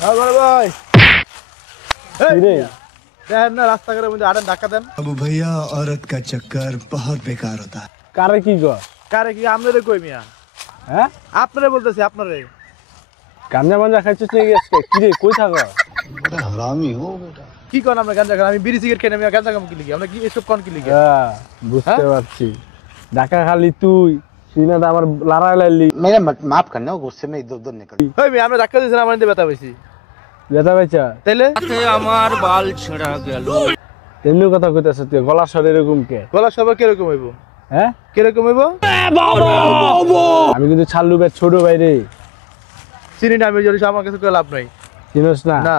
হ্যাঁ বড় ভাই রে দেখেন না রাস্তাঘাটের মধ্যে আড়েন ধাক্কা দেন। अब भैया औरत का चक्कर बहुत बेकार होता है। কারে কি কর কারে কি আপনারে কই মিয়া? হ্যাঁ আপনারে বলতেছি আপনারে। গাঞ্জা মাঞ্জা খাইছিস নাকি আজকে কি রে কই থাকো কি কোন আমরা গাঁজা খান? আমি বিড়ি সিগারেট খেয়ে আমি গাঁজা খাম কি লিখি? আমরা কি এসব কোন কি লিখি? হ্যাঁ বুঝতে পারছি ঢাকা খালি তুই না আমার লড়াই লাইলি मेरा माफ करना गुस्से में इधर उधर निकल ওই মিয়া আমরা ধাক্কা দিয়েছিলাম আমার ব্যথা পাইছি। যেটা বেচা তাইলে আমার বাল ছেঁড়া গেল। এমনি কথা কইতাছ তুই গলা স্বর এরকম কে গলা সবার কিরকম হইব? হ্যাঁ কিরকম হইব? আমি কিন্তু ছাল্লু ভাই ছোট ভাই রে চিনি না আমি যদি আমার কাছে কোনো লাভ নাই। চিনোস না না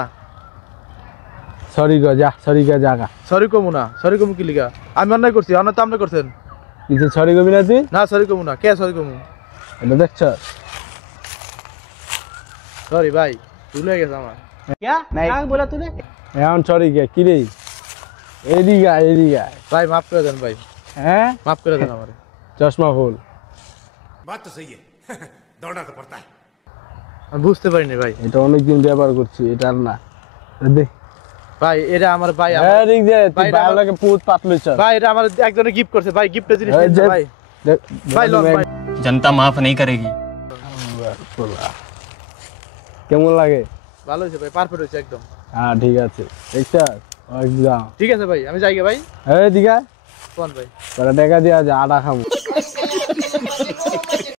সরি গো যা সরি গা জাগা সরি কমু না, সরি কমু কি লিখা? আমি অন্যায় করছি, অন্যায় তো আপনি করছেন। কিছু সরি কবি না তুই না সরি কমু না, কে সরি কমু? এটা দেখছ সরি ভাই, ভুল হয়ে গেছে আমার। क्या क्या बोला तूने? এখন সরি কে কি রে এদিকে ভাই মাফ করে দেন ভাই, হ্যাঁ মাফ করে দেন আমারে। চশমা ফুল बात तो सही है दौड़ना तो पड़ता है। আমি বুঝতে পারিনি ভাই। এটা অনেকদিন ব্যবহার করছি এটা আর না দে ভাই এটা আমার ভাই হ্যাঁ ঠিক যে তুই ভাই, এটা ভালো লাগে পুত পাতলু চল ভাই এটা আমার একজনে গিফট করছে ভাই, গিফটের জিনিস এই নিয়েছে যে- ভাই। দেখ- ভাই লন ভাই। जनता माफ नहीं करेगी। কেমন লাগে ভালো হয়েছে ভাই, পারফেক্ট হয়েছে একদম। হ্যাঁ ঠিক আছে দেখছ একদম ঠিক আছে ভাই, আমি যাই গে ভাই। এই দিঘা কোন ভাই? তোরা টাকা দিয়া যা আটা খাবো